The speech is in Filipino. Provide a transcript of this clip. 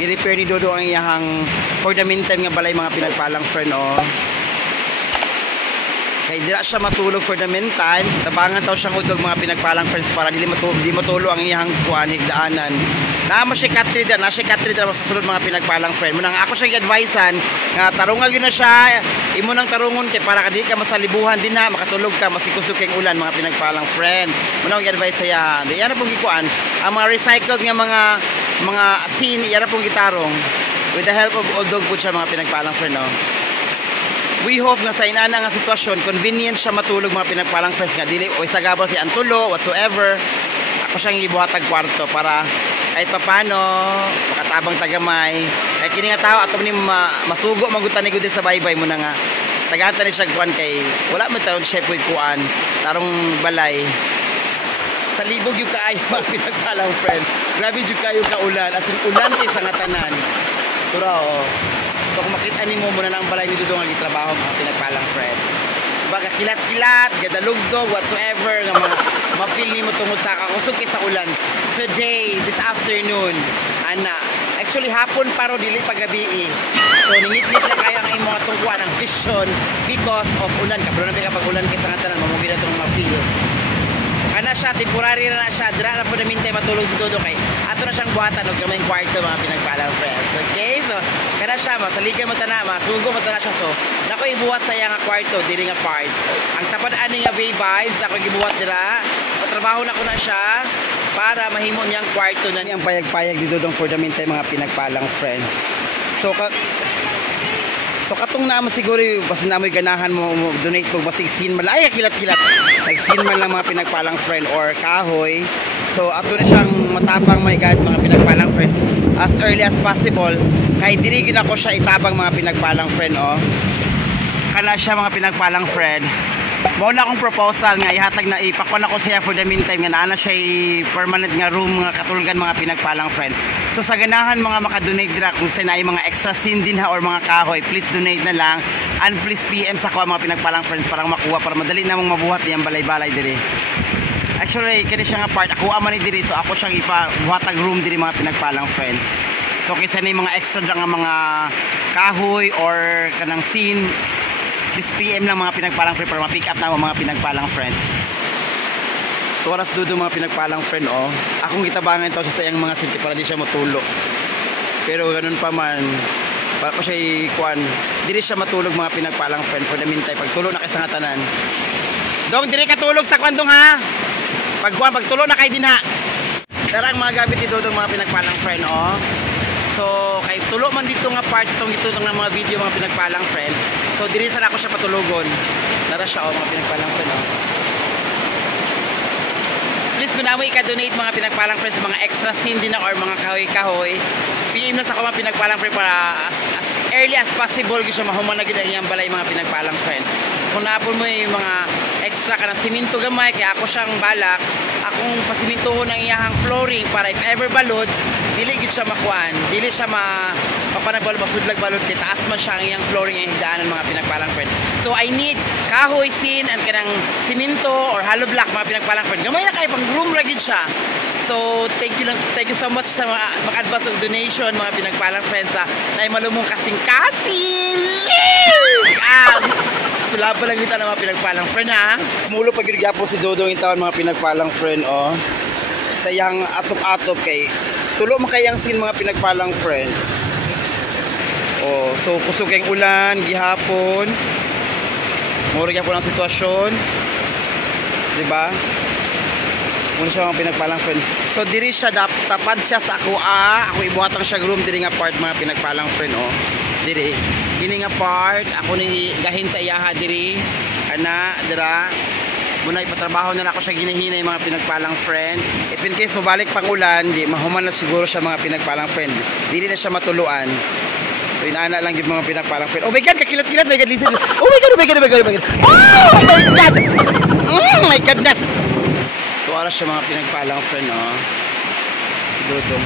i-repair ni Dodong ang iyahang for the meantime nga balay mga pinagpalang friend oh. Kay dira siya matulog for the meantime. Tabangan taw siyang udog mga pinagpalang friends para di matulo ang iyang kuan higdaanan. Naamo siya katrida, na siya katrida masusunod mga pinagpalang friend. Munang ako siyang advisean nga tarungan gyud na siya. Imo nang tarungon kay para kadi ka masalibuhan din ha, makatulog ka masikusog kay ulan mga pinagpalang friend. Munang advice saya. Di ana pong gikuan ang mga recycled nga mga tin iya pong gitarong with the help of old dog po siya mga pinagpalang friend no. We hope nga sa inana nga sitwasyon convenient siya matulog mga pinagpalang friends nga dili o isagabal si antulo whatsoever. Ako siyang gibuhatag kwarto para kahit papano makatabang tagamay kay kini nga tao ato ni masugo magutan ni gud sa baybay mo na nga tagaanta ni siya kuan kay wala man taon siya puy kuan tarong balay sa libog yung kaayo mga pinagpalang friend. Grabe yung kayo kaulan as in ulan kay sa ngatanan sura oh. So kung makita nimo muna na ang balay ni Dodong ang gitrabaho mga pinagpalang friend. Baga kilat-kilat, gadalugdog, whatsoever nga ma-feel nimo tungod sa kakusog kay sa ulan. Today, this afternoon, ana, actually hapon paro dili pagabi. So ningit-ngit na kaya ang imong tungkuan ang vision because of ulan. Kabro na kapag ulan kay sa ngatanan mamugi na tong ma-feel. Kana siya temporary na siya dira na po na mintay matulog si Dodong kay ato na siyang buhatan og gamay kwarto mga pinagpalang friends. Okay? So kana siya masaligan mo tana, masugo mo tana siya so nako ibuhat sa iya nga kwarto dili nga part. Ang tapad ani nga bay vibes nako gibuhat dira. Trabaho na ko na siya para mahimo niyang kwarto na niyang payag-payag di Dodong for the meantime mga pinagpalang friend. So katong naman siguro basta namoy ganahan mo donate pag basig sin man ay kilat-kilat nagsin man lang mga pinagpalang friend or kahoy. So ato na siyang matapang my God mga pinagpalang friend as early as possible kay diri gid ako siya itabang mga pinagpalang friend oh. Kana siya mga pinagpalang friend. Mao na akong proposal nga ihatag na ipakwan ako siya for the meantime nga naa na siya permanent nga room nga katulgan mga pinagpalang friend. So sa ganahan mga makadonate dira kung sa naay mga extra sin din ha or mga kahoy, please donate na lang and please PM sa ko mga pinagpalang friends para makuha para madali namang mabuhat niyang balay-balay diri. Actually kini siya nga part ako man ni diri so ako siyang ipabuhatag room diri mga pinagpalang friend. So kinsa ni mga extra nga mga kahoy or kanang sin please PM lang mga pinagpalang friend para ma-pick up na mga pinagpalang friend. So oras Dodong mga pinagpalang friend oh. Akong gitabangan ito sa iyang mga sinti para di siya matulog. Pero ganun pa man para ko siya kuan diri siya matulog mga pinagpalang friend for the meantime pagtulo na kay sa ngatanan. Dong diri ka tulog sa kwandong ha. Pagtulo na kay din ha. Darang mga gabi ti Dodong mga pinagpalang friend oh. So kay tulo man dito nga part itong dito ng mga video mga pinagpalang friend. So diri sa ako siya patulogon. Dara siya oh mga pinagpalang friend oh. Please kung namoy ka-donate mga pinagpalang friends mga extra scene din na or mga kahoy-kahoy. PM lang sa ko mga pinagpalang friend para as early as possible siya mahuman na gid ang iyang balay mga pinagpalang friend. Kung naapon mo yung mga extra ka ng siminto gamay kaya ako siyang balak akong pasimintuhon ng iyahang flooring para if ever balod dili gid siya makuan dili siya papanabal mafudlag balod kay taas man siya ang iyang flooring ang higdaanan mga pinagpalang friend. So I need kahoy sin and kanang siminto or hollow block mga pinagpalang friend gamay na kay pang room ra gid siya. So thank you so much sa maka-advance og donation mga pinagpalang friends sa na malumong kasing-kasing. Sulaba lang kita ng mga pinagpalang friend ha. Mulo pag po si Dodong yung taon mga pinagpalang friend oh. Sa iyang atop-atop kay tulo makayang sin mga pinagpalang friend. Oh, so kusog ang ulan gihapon. Mura gyapon ang sitwasyon. Di ba? Muna siya mga pinagpalang friend. So diri siya tapad siya sa ako ako ibuhatang siya room diri nga part mga pinagpalang friend oh. Diri kini nga part ako ni gahin sa iyaha diri ana dira muna ipatrabaho na ako siya ginahinay mga pinagpalang friend. If in case mabalik pang ulan di mahuman na siguro siya mga pinagpalang friend dili na siya matuluan. So inaana lang yung mga pinagpalang friend. Oh my God kakilat-kilat my God listen. Oh my God oh my God oh my God oh my God oh my God oh my goodness. So oras siya mga pinagpalang friend oh. Si Dodong